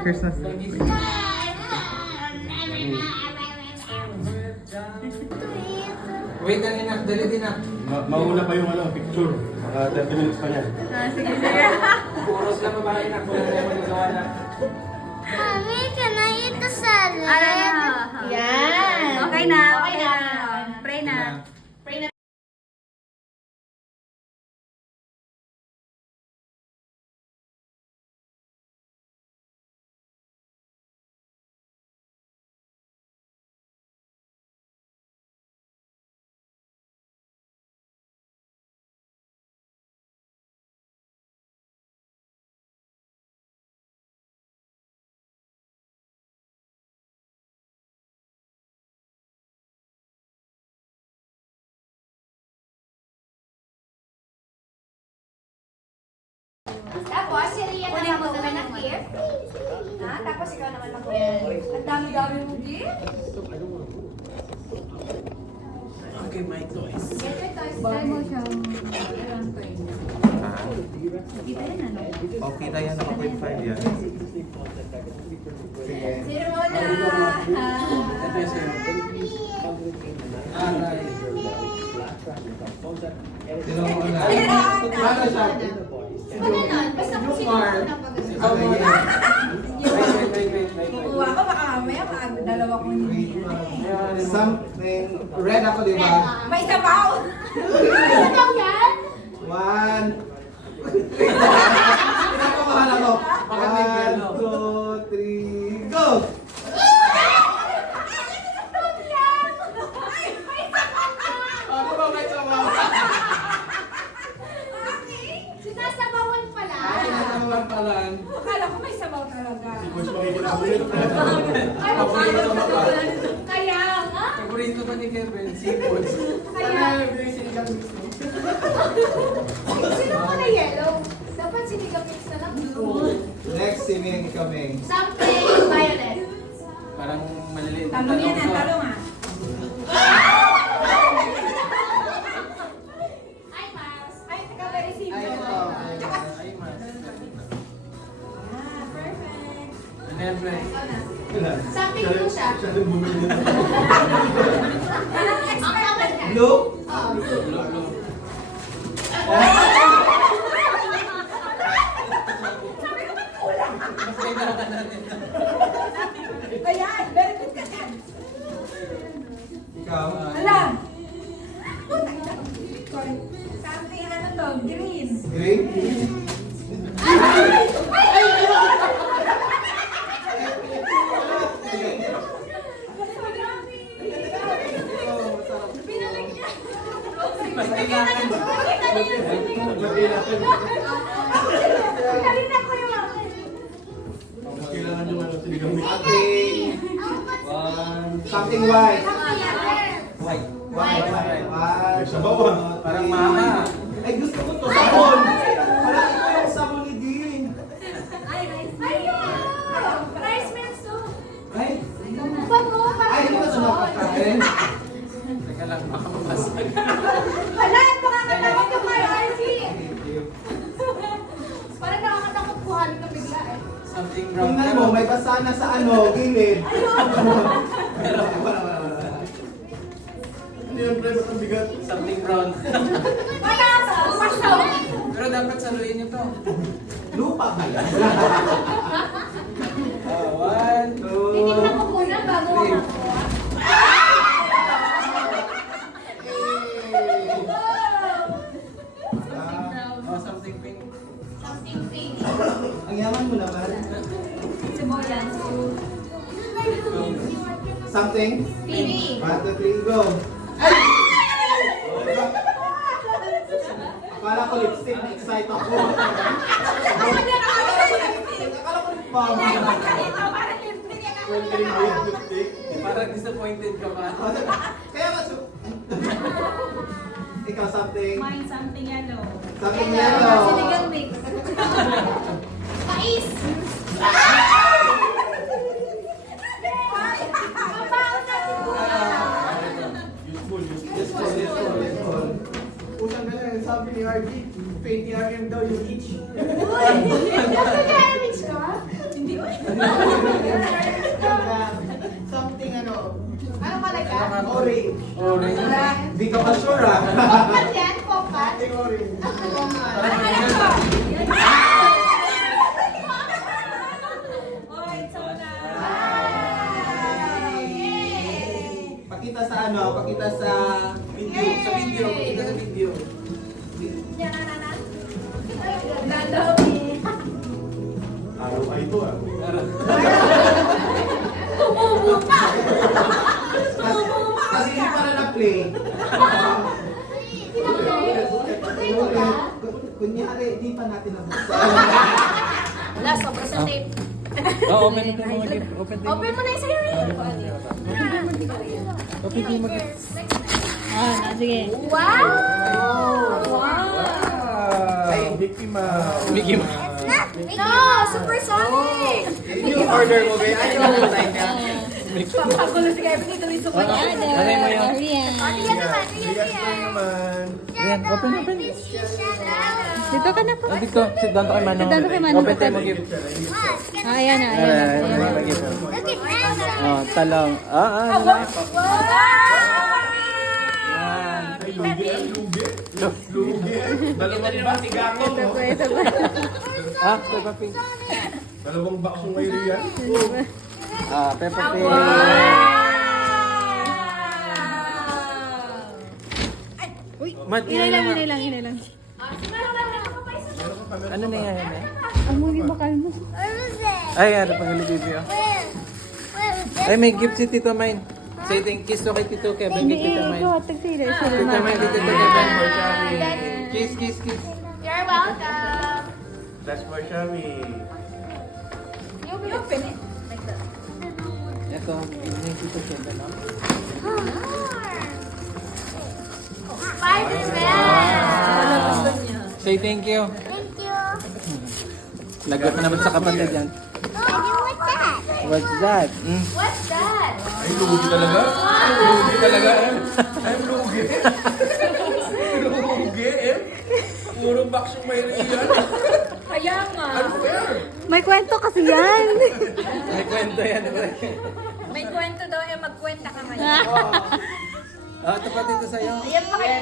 stickers na. Wait na Nina, dali din na. Mauna pa yung picture. 30 minutes pa niyan. Sige, sige. Oras lang mabahay na. Kung ano yung magagawa na. Mami, can I eat the salad? Yan. Okay na, okay na. Pray na. Tapos, si Rian naman mag-uwi ng gift. Ha? Tapos ikaw naman mag-uwi. Ang dami-dami mong gift. Okay, my toys. Get your toys. Try mo siyang kita yan ano? Okay na yan, naka 0.5 yan. Si Rona! Ito yung sa'yo. Aray. Sino mo na? Ano siya? Ano nun? Basta kung sino Lumar. mo na pag-uwi. Ikaw mo na. Wait. Kukuha ko baka mamaya dalawa kong hindi yan eh. Something, red ako di ba? May sabaw! Ano daw yan? One. Pinapamahan ako. Bakit may 1, 2, 3, go! Ano ba may sabaw? Sinasabawan pala. Pinapamahan pa lang. Akala ko may sabaw talaga. Boys, makikita mo yun. Ay, Paborito mo ba? kaya nga. Paborito ba ni Kevin? Seafood. Sino mo na yellow? Dapat sinigapix na lang. Next, si Ming Kaming. Something violet. Parang maliliit na Talong yan ah, to. talong ah. Ay, Mars. Ay, teka, very simple. Ay, ito. Ay, mas. Ah, perfect. Ano yan, friend? Something blue siya. Siya din bumili nito. Parang Ang expert. tawag ka. Blue? Oo. Blue. Mas kailangan natin. Ayan, very good ka dyan. Ikaw? Alam! Something ano to, green. Green? Mas kailangan. Kanina ko yung Mas kailangan yung sinigang mix. Something white. White. White. May sabaw ah. Parang mama. Ay, gusto ko to. Sabon! Wala ito yung sabon ni Dean. rice milk soup. Ay, Ay, hindi ko sa napakain. Teka lang, baka mabasag. Wala, pakakatawa ka kay RC. Parang nakakatakot buhanin ka bigla eh. Something brown. Tingnan mo, may basa na sa gilid. Ano yan, pre? Ba't ang bigat? Something brown. Wala, pasaw. Pero dapat saluin nyo to. Lupa ba yan? One. Titignan ko muna bago ako makuha. Oh, something pink. Something pink. Ang yaman mo naman. Sibuyas. Something? Pink. 1, 2, 3, go. Akala ko lipstick, na-excite ako. Akala ko lip balm. Parang disappointed ka ba? Kaya nga, ikaw something? Mine something yellow. Something yellow. Sinigang mix. Mais. Useful. Useful. Usang ka na, sabi ni RG, 20 RM daw yung each. Uy! Nasa Carriage ka? Hindi ko. Hindi ka pa sure ah. Popat yan, popat. Pakita sa ano, pakita sa video. Sa video, kita sa video. Araw ay ito ah. Kasi hindi pa na na-play. Kunyari, di pa natin nabuksan. Wala, sobra sa tape. Oh, open mo mga gift. Open din. Open mo na yung sa'yo rin. Open din mga gift. Sige. Wow! Ay, Mickey Mouse. Mickey Mouse. No, supersonic! Yung order mo, babe. Ano yung design niya? Papagulo si Kevin dito rin sa kanya. Ano mo yun? Rian. Riyan naman, Rias lang naman. Rian, open, open. Dito ka na po. Oh, dito, sit down to kay Manong. Sit down to kay Manong. Open tayo mo gift. Ayan na, ayan na. Ayan na, gift. Oh, talong. Wow! Yan. Ay, lugi ang lugi. Lugi. Dalawang box. Peppa Pig. Dalawang box yung may Rian. Peppa Pig. Mat, Hinay lang. ano na yan? Ang muli bakal mo. Ay, ano pang video. Ay, may gift si Tito Mine. Say thank kiss to kay Tito Kevin. Kay Tito Mine. Tito Mine, kay Tito Kevin. Kiss, kiss, kiss. You're welcome! That's for Shami. You open it. Ito, may Tito Kevin. Spider-Man! Say thank you. Thank you. Lagot na naman sa kapatid yan. What's that? What's that? What's that? Ay, lugi talaga. Ay, lugi talaga. Ay, lugi. Lugi eh. Puro box yung may Rian. Kaya nga. Ano yan? May kwento kasi yan. May kwento yan. May kwento daw eh, magkwenta ka ngayon. Ito pa Tito sa'yo. Ayan pa kayo.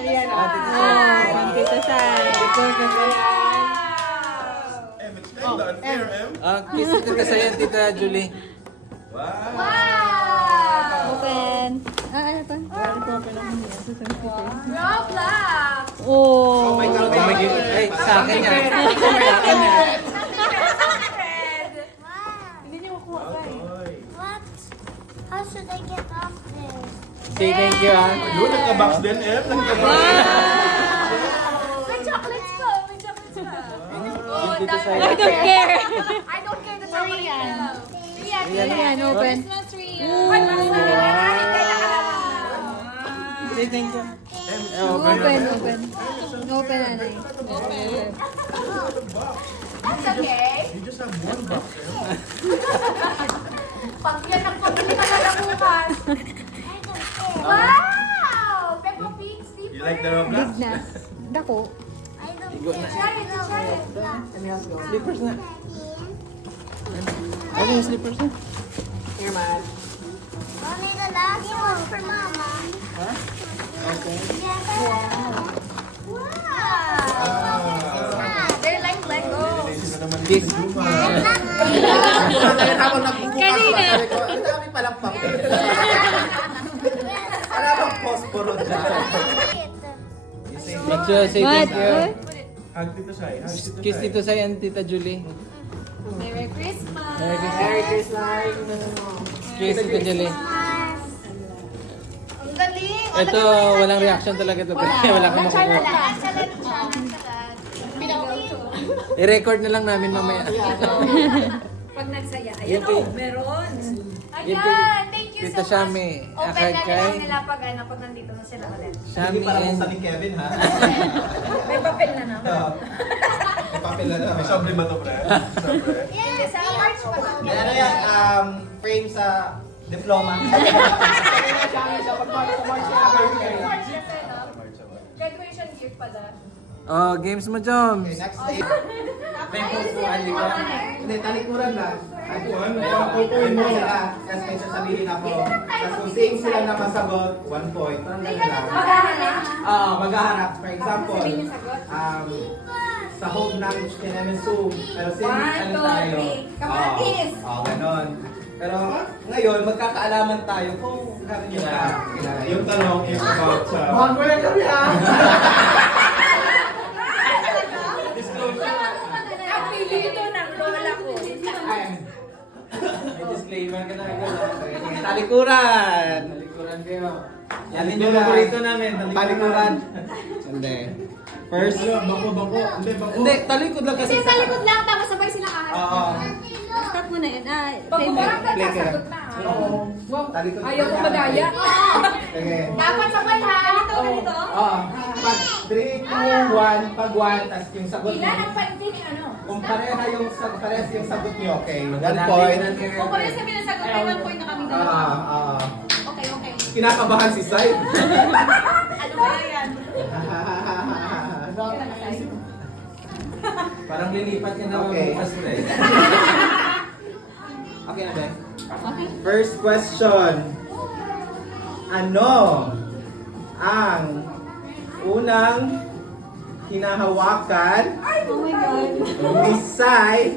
Tito Sai. It's kind of unfair, Em. Kiss Tito sa'yo, Tita Julie. Wow. Wow! Open. Ano pa? Roblox! Oh. May gift. Ay, sa akin yan. Sa akin yan. Hindi niyo makuha guys. Oy. What? How should I get off this? Say thank you, ah. Yun, nagka-box din, Em. Nagka-box. May chocolates ko! May chocolates ka! Oh, Dito dami. sa'yo. I don't care. I don't care the chocolate now. Rian, Ayan, open. Ay, kahit kailangan. Say thank you. Open. Open, Anay. That's okay. You just have one box, Em. Pag yan ang pabili ka na lang bukas. Wow! Peppa Pig sleep. You like the Roblox? Big na. Dako. Try it, try it. Slippers na. Ano yung slippers na? Only the last one for Mama. Okay. Wow! They're like Lego. Kiss. Habang nagbubukas pa, sabi ko, ang dami palang papel. Wala bang posporo dyan? Say thank you. Hug Tito Sai. Hug Tito Kiss Sai. Tito sa'yo and Tita Julie. Merry Christmas! Merry Christmas. Kiss Tita Julie. Ang galing! Ito, walang reaction talaga ito. Kaya wala kang makukuha. I-record na lang namin mamaya. Pag nagsaya. Yan Ayan kay- o, meron. Yan Ayan, kay- thank you Tita so Shami, much. Open akay na kay- lang nila pag nandito na sila ulit. Shami Hindi para and... buksan ni Kevin, ha? May papel na naman. May papel na May naman. sobre ba ito, pre? Sobre. Yes, sa March pa lang. Ano yan? Frame sa diploma. March kasi, no? Graduation gift pala. Oh, games mo, Joms. Okay, next game. May pupuan, di ba? Hindi, talikuran lang. Upuan, Pupuin mo sila. Kasi may sasabihin ako. Tapos kung same sila na masagot, 1 point. Parang ganun lang. Maghahanap. Oo, maghaharap. For example, Sabihin yung sagot. sahog ng tinamisu. Pero same, 1, ano 2, tayo? 3. Kamatis. Oo, ganon. Pero ngayon, magkakaalaman tayo kung gano'n yung Yung tanong is about sa... Mahal ko lang kami ha. Ang pili ito ng lola ko. May disclaimer ka na agad. Talikuran! Talikuran kayo. Yan Talikuran. yung paborito namin. Talikuran. Hindi. First. Bangko. Hindi, bangko. Hindi, talikod lang kasi. Kasi sa likod lang, tapos sabay sila kaharap. Oo. Stop mo na yun. Pag bumarang ka, Play ka. sasagot na. Oo. Talikod. Ayaw ko madaya. Sige. Dapat sabay ha. Ganito. Oo. Pag 3, 2, 1, pag 1, tas yung sagot Ilan niyo. ang pantin ano? Kung parehas yung sagot niyo, okay. 1 Natin, point. natin. Kung pares kami ng sagot, may 1 point na kami dalawa. Okay, okay. Kinakabahan si Sai. Ano ba yan? Parang lilipat ka na Okay. bukas na eh. Okay na, Ben? First question. Ano ang unang hinahawakan Oh my God. ni Sai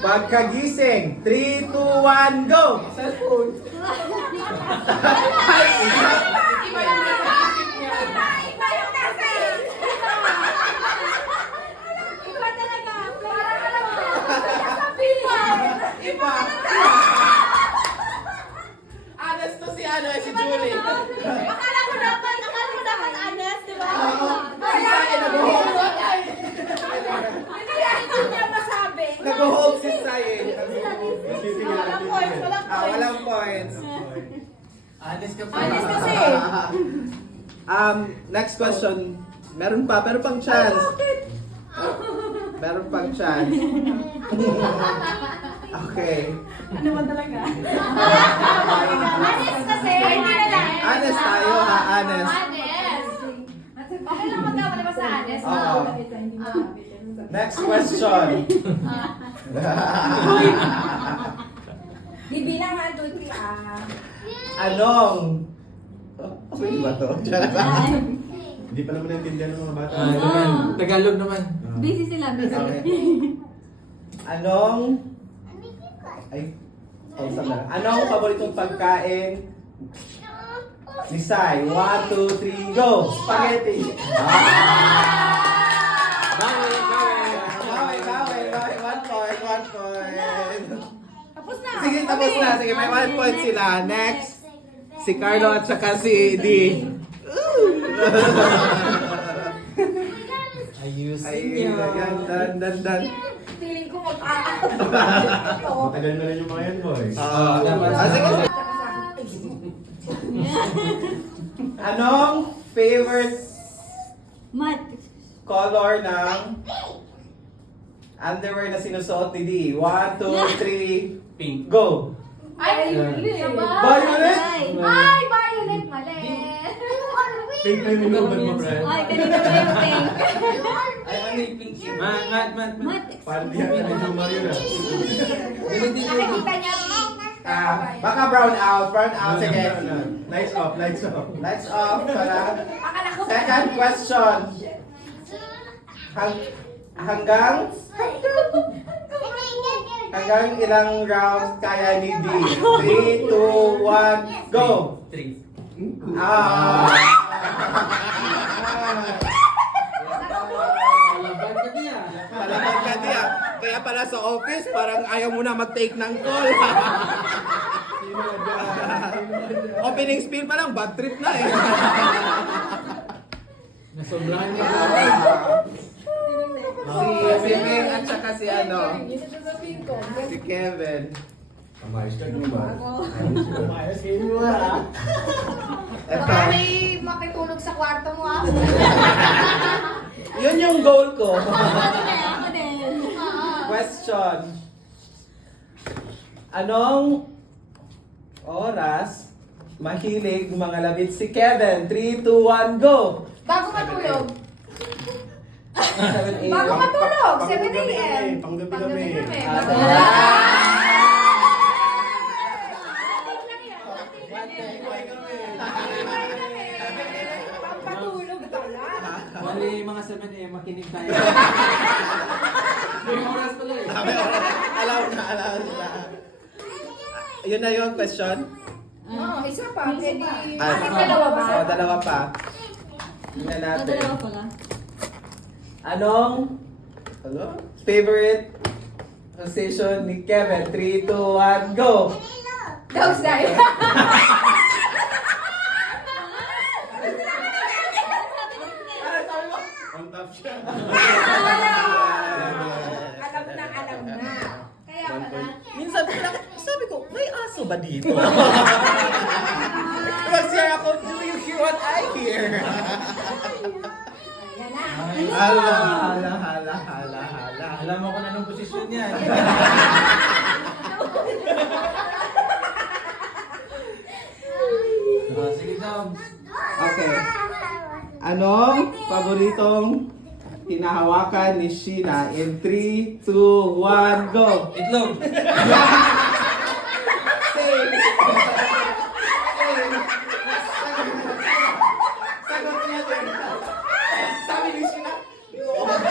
pagkagising? 3, 2, 1, go! Cellphone. Ay, Iba yung nasa eh. Iba talaga. Parang alam mo. Sasabihin. Iba. Honest to si ano, si Julie. Akala ko dapat honest, di ba? Si Sai nag-hold. Hindi niya masabi. Nag-hold si Sai eh. Walang points, walang points. Walang points. Honest ka pa. Honest kasi. Next question. Meron pa, pero pang chance. Meron pang chance. Okay. Ano ba talaga? Honest kasi. Hindi na lang. Honest tayo ha, honest. Honest. Okay lang magkamali ba sa honest? Oo. Next question. Bibilang 1, 2, 3 Anong? Pwede ba to? Hindi pa naman naintindihan ng mga bata. Tagalog naman. Busy sila. Busy. Okay. Anong? Ay, pausap na lang. Anong paboritong pagkain ni Sai? 1, 2, 3, go! Spaghetti! Bawi. Bawi. 1 point, 1 point. Tapos na. Sige, tapos na. Sige, may 1 point sila. Next, si Carlo at saka si D. Ayusin Ay, niyo. dan. Feeling ko mag-aakot. Matagal na rin yung mga yan, boys. Sige. Anong favorite Mat. color ng underwear na sinusuot ni D? 1, 2, 3, Pink. go! Ay, violet. Violet? Ay, violet. Mali. Pink na yung minuban mo, friend. Ay, kanina ba yung pink? Ay, ano yung pink? Mat. Mat. Parang di yan yung Mario na. Nakikita niya. Baka brown out. Sige. Lights off. Lights off. Para. Akala ko. Second question. Hanggang ilang rounds kaya ni D? 3, 2, 1, go! 3. Laban ka niya. Palaban ka diya. Kaya pala sa office, parang ayaw mo na mag-take ng call. Opening spiel pa lang, bad trip na eh. Nasobrahan ka. Si Ming at saka si ano, si Kevin. Amayos ka nyo ba? Ayos kayo mo ha. Eto, Baka may makitulog sa kwarto mo ah. yun yung goal ko. Ako din. Question. Anong oras mahilig mga labit si Kevin? 3, 2, 1, go! Bago matulog. Bago matulog, 7 a.m. Panggabi-gabi. Pampatulog pala. Bali, mga 7 AM, makinig tayo. May oras pala eh. Allow na. Yun na yung question? Oo, isa pa. Pwede. Ah, Dalawa ba? Oh, dalawa pa. Tingnan natin. Anong favorite position ni Kevin? 3, 2, 1, go! Dogs die. On top siya. Alam na. Kaya pala. Minsan sabi ko, may aso ba dito? Mag-share ako, do you hear what I hear? Yan na. Hala. Alam mo kung anong posisyon yan. Sige daw. Okay. Anong paboritong hinahawakan ni Sheena in 3, 2, 1, go! Itlog. Same. Sagot niya din. Sabi ni Sheena, okay.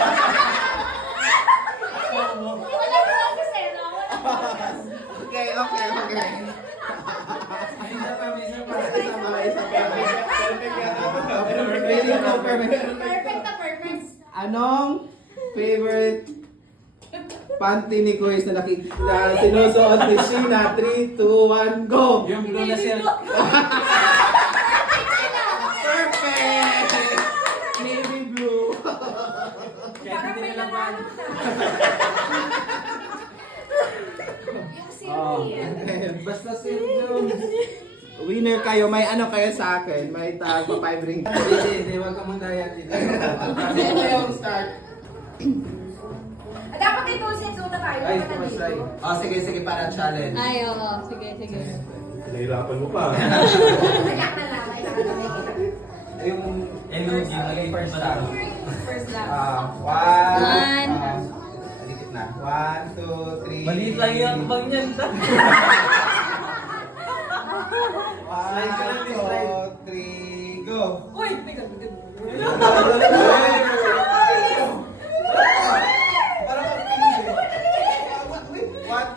Isa pa. Really go perfect. Perfect na perfect. Anong favorite panty ni Kuya na sinusuot ni Sheena? 3, 2, 1, go! Yung blue na siya. Perfect! Navy blue. Parang may nanalo na. Yung silky. Basta yung Winner kayo. May ano kayo sa akin? May tag pa 5 ring. Hindi, wag ka muna yan dito. Sino na yung start? Dapat ito since una tayo. Ay, dapat mas nandito. right. Oh, sige, para challenge. Ay, oo. Sige. Nahirapan mo pa. Kailangan na lang. Kailangan na lang. Yung Energy, mali first lang. First lang. One. Dikit na. 1, 2, 3. Maliit lang yung bang yan. 1, 2, 3, go! Uy! Teka. Parang 1,